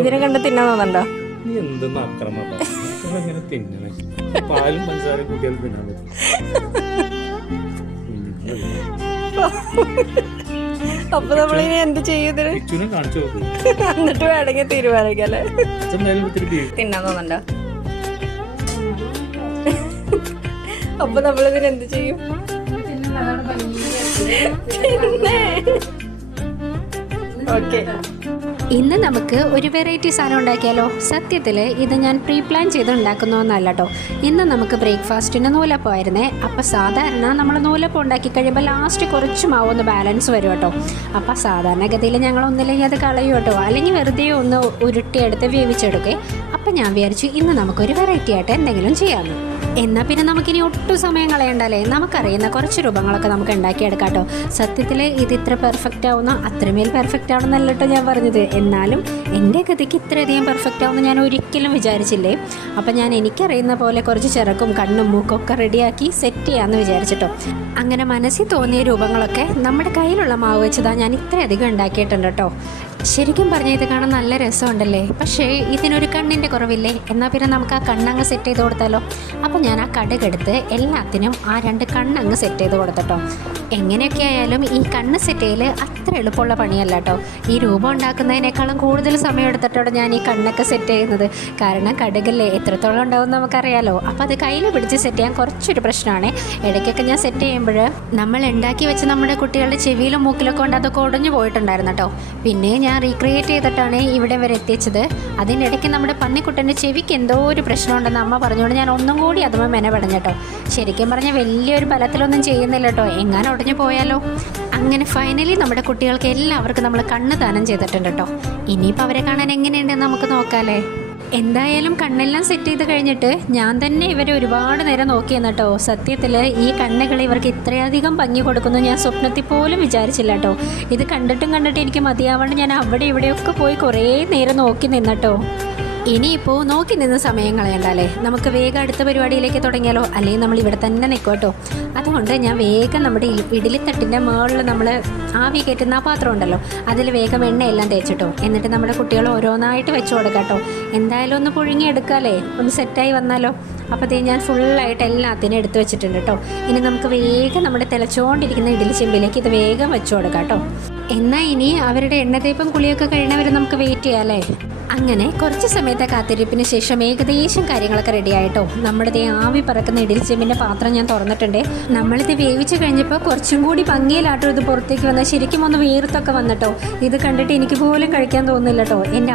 ഇതിനെ കണ്ട് തിന്നാൻ തോന്നണ്ടോ? നീ എന്തെന്ന് അക്രമം എങ്ങനെ തിന്നണേ? പാലും പഞ്ചസാര കുട്ടികൾ തിന്നാൻ പറ്റും. അപ്പൊ നമ്മളിനി എന്ത് ചെയ്യുന്നത്? കിച്ചുനെ കാണിച്ചു നോക്കും. എന്നിട്ട് വേണമെങ്കിൽ തീരുമാനിക്കല്ലേ? എന്തായാലും ഇത്തിരി beef. തിന്നാൻ തോന്നണ്ടോ? അപ്പൊ നമ്മളിതിന് എന്ത് ചെയ്യും? ഓക്കെ, ഇന്ന് നമുക്ക് ഒരു വെറൈറ്റി സാധനം ഉണ്ടാക്കിയാലോ? സത്യത്തിൽ ഇത് ഞാൻ പ്രീ പ്ലാൻ ചെയ്ത് ഉണ്ടാക്കുന്നതൊന്നല്ല കേട്ടോ. ഇന്ന് നമുക്ക് ബ്രേക്ക്ഫാസ്റ്റിന് നൂലപ്പമായിരുന്നേ. അപ്പോൾ സാധാരണ നമ്മൾ നൂലപ്പം ഉണ്ടാക്കി കഴിയുമ്പോൾ ലാസ്റ്റ് കുറച്ച് മാവൊന്ന് ബാലൻസ് വരും കേട്ടോ. അപ്പോൾ സാധാരണഗതിയിൽ ഞങ്ങൾ ഒന്നില്ലെങ്കിൽ അത് കളയും കേട്ടോ, അല്ലെങ്കിൽ വെറുതെ ഒന്ന് ഉരുട്ടിയെടുത്ത് വേവിച്ചെടുക്കേ. അപ്പം ഞാൻ വിചാരിച്ചു ഇന്ന് നമുക്കൊരു വെറൈറ്റി ആയിട്ട് എന്തെങ്കിലും ചെയ്യാമെന്ന്. എന്നാൽ പിന്നെ നമുക്കിനി ഒട്ടും സമയം കളയണ്ടല്ലേ, നമുക്കറിയുന്ന കുറച്ച് രൂപങ്ങളൊക്കെ നമുക്ക് ഉണ്ടാക്കിയെടുക്കാം കേട്ടോ. സത്യത്തിൽ ഇത് ഇത്ര പെർഫെക്റ്റ് ആവുന്ന അത്രമേൽ പെർഫെക്റ്റ് ആവുന്നല്ല കേട്ടോ ഞാൻ പറഞ്ഞത്. എന്നാലും എൻ്റെ ഗതിക്ക് ഇത്രയധികം പെർഫെക്റ്റ് ആവുമെന്ന് ഞാൻ ഒരിക്കലും വിചാരിച്ചില്ലേ. അപ്പം ഞാൻ എനിക്കറിയുന്ന പോലെ കുറച്ച് ചിറക്കും കണ്ണും മൂക്കൊക്കെ റെഡിയാക്കി സെറ്റ് ചെയ്യാമെന്ന് വിചാരിച്ചിട്ടോ. അങ്ങനെ മനസ്സിൽ തോന്നിയ രൂപങ്ങളൊക്കെ നമ്മുടെ കയ്യിലുള്ള മാവ് വെച്ചതാണ് ഞാൻ ഇത്രയധികം ഉണ്ടാക്കിയിട്ടുണ്ട് കേട്ടോ. ശരിക്കും പറഞ്ഞാൽ ഇത് കാണാൻ നല്ല രസമുണ്ടല്ലേ, പക്ഷേ ഇതിനൊരു കണ്ണിൻ്റെ കുറവില്ലേ. എന്നാൽ പിന്നെ നമുക്ക് ആ കണ്ണങ്ങ് സെറ്റ് ചെയ്ത് കൊടുത്താലോ? അപ്പോൾ ഞാൻ ആ കടുകെടുത്ത് എല്ലാത്തിനും ആ 2 കണ്ണങ്ങ് സെറ്റ് ചെയ്ത് കൊടുത്തട്ടോ. എങ്ങനെയൊക്കെ ആയാലും ഈ കണ്ണ് സെറ്റ് ചെയ്യൽ അത്ര എളുപ്പമുള്ള പണിയല്ല കേട്ടോ. ഈ രൂപം ഉണ്ടാക്കുന്നതിനേക്കാളും കൂടുതൽ സമയം എടുത്തിട്ടാണ് ഞാൻ ഈ കണ്ണൊക്കെ സെറ്റ് ചെയ്യുന്നത്. കാരണം കടുകല്ലേ എത്രത്തോളം ഉണ്ടാവും നമുക്കറിയാലോ. അപ്പോൾ അത് കയ്യിൽ പിടിച്ച് സെറ്റ് ചെയ്യാൻ കുറച്ചൊരു പ്രശ്നമാണ്. ഇടയ്ക്കൊക്കെ ഞാൻ സെറ്റ് ചെയ്യുമ്പോൾ നമ്മൾ ഉണ്ടാക്കി വെച്ച് നമ്മുടെ കുട്ടികളുടെ ചെവിയിലും മൂക്കിലൊക്കെ കൊണ്ട് അതൊക്കെ ഒടഞ്ഞു പോയിട്ടുണ്ടായിരുന്നു കേട്ടോ. പിന്നെ ഞാൻ റീക്രിയേറ്റ് ചെയ്തിട്ടാണ് ഇവിടെ വരെ എത്തിച്ചത്. അതിനിടയ്ക്ക് നമ്മുടെ പന്നിക്കുട്ടൻ്റെ ചെവിക്ക് എന്തോ ഒരു പ്രശ്നമുണ്ടെന്ന് അമ്മ പറഞ്ഞുകൊണ്ട് ഞാൻ ഒന്നും കൂടി അതുമേ മെനപെടഞ്ഞു കേട്ടോ. ശരിക്കും പറഞ്ഞാൽ വലിയൊരു ബലത്തിലൊന്നും ചെയ്യുന്നില്ല കേട്ടോ, എങ്ങാനും ഒടഞ്ഞു പോയാലോ. അങ്ങനെ ഫൈനലി നമ്മുടെ കുട്ടികൾക്ക് എല്ലാവർക്കും നമ്മൾ കണ്ണ് ദാനം ചെയ്തിട്ടുണ്ട് കേട്ടോ. ഇനിയിപ്പോൾ അവരെ കാണാൻ എങ്ങനെയുണ്ടെന്ന് നമുക്ക് നോക്കാമല്ലേ. എന്തായാലും കണ്ണെല്ലാം സെറ്റ് ചെയ്ത് കഴിഞ്ഞിട്ട് ഞാൻ തന്നെ ഇവരെ ഒരുപാട് നേരം നോക്കിയെന്ന് കേട്ടോ. സത്യത്തിൽ ഈ കണ്ണുകൾ ഇവർക്ക് ഇത്രയധികം ഭംഗി കൊടുക്കുന്നു ഞാൻ സ്വപ്നത്തിൽ പോലും വിചാരിച്ചില്ല കേട്ടോ. ഇത് കണ്ടിട്ടും എനിക്ക് മതിയാവാണ്ട് ഞാൻ അവിടെ ഇവിടെയൊക്കെ പോയി കുറേ നേരം നോക്കി നിന്നട്ടോ. ഇനിയിപ്പോൾ നോക്കി നിന്ന് സമയം കളയണ്ടല്ലേ, നമുക്ക് വേഗം അടുത്ത പരിപാടിയിലേക്ക് തുടങ്ങിയാലോ? അല്ലെങ്കിൽ നമ്മൾ ഇവിടെ തന്നെ നിൽക്കും കേട്ടോ. അതുകൊണ്ട് ഞാൻ വേഗം നമ്മുടെ ഇഡലിത്തട്ടിൻ്റെ മുകളിൽ നമ്മൾ ആവി കയറ്റുന്ന ആ പാത്രം ഉണ്ടല്ലോ, അതിൽ വേഗം എണ്ണയെല്ലാം തേച്ചിട്ടോ. എന്നിട്ട് നമ്മുടെ കുട്ടികൾ ഓരോന്നായിട്ട് വെച്ച് കൊടുക്കാം കേട്ടോ. എന്തായാലും ഒന്ന് പുഴുങ്ങിയെടുക്കാമല്ലേ, ഒന്ന് സെറ്റായി വന്നാലോ. അപ്പോൾ അതേ ഞാൻ ഫുള്ളായിട്ട് എല്ലാത്തിനും എടുത്ത് വെച്ചിട്ടുണ്ട് കേട്ടോ. ഇനി നമുക്ക് വേഗം നമ്മുടെ തിളച്ചുകൊണ്ടിരിക്കുന്ന ഇഡലി ചെമ്പിലേക്ക് ഇത് വേഗം വെച്ച് കൊടുക്കാം കേട്ടോ. എന്നാൽ ഇനി അവരുടെ എണ്ണതേപ്പും കുളിയൊക്കെ കഴിയുന്നവരെ നമുക്ക് വെയിറ്റ് ചെയ്യാം അല്ലേ. അങ്ങനെ കുറച്ച് സമയത്തെ കാത്തിരിപ്പിന് ശേഷം ഏകദേശം കാര്യങ്ങളൊക്കെ റെഡി ആയിട്ടോ. നമ്മുടെ ആവി പറക്കുന്ന ഇഡലി ചെമ്പിൻ്റെ പാത്രം ഞാൻ തുറന്നിട്ടുണ്ട്. നമ്മളിത് വേവിച്ച് കഴിഞ്ഞപ്പോൾ കുറച്ചും കൂടി ഭംഗിയിലാട്ടോ ഇത് പുറത്തേക്ക് വന്നാൽ ശരിക്കും ഒന്ന് വീർത്തൊക്കെ വന്നിട്ടോ. ഇത് കണ്ടിട്ട് എനിക്ക് പോലും കഴിക്കാൻ തോന്നുന്നില്ല കേട്ടോ. എൻ്റെ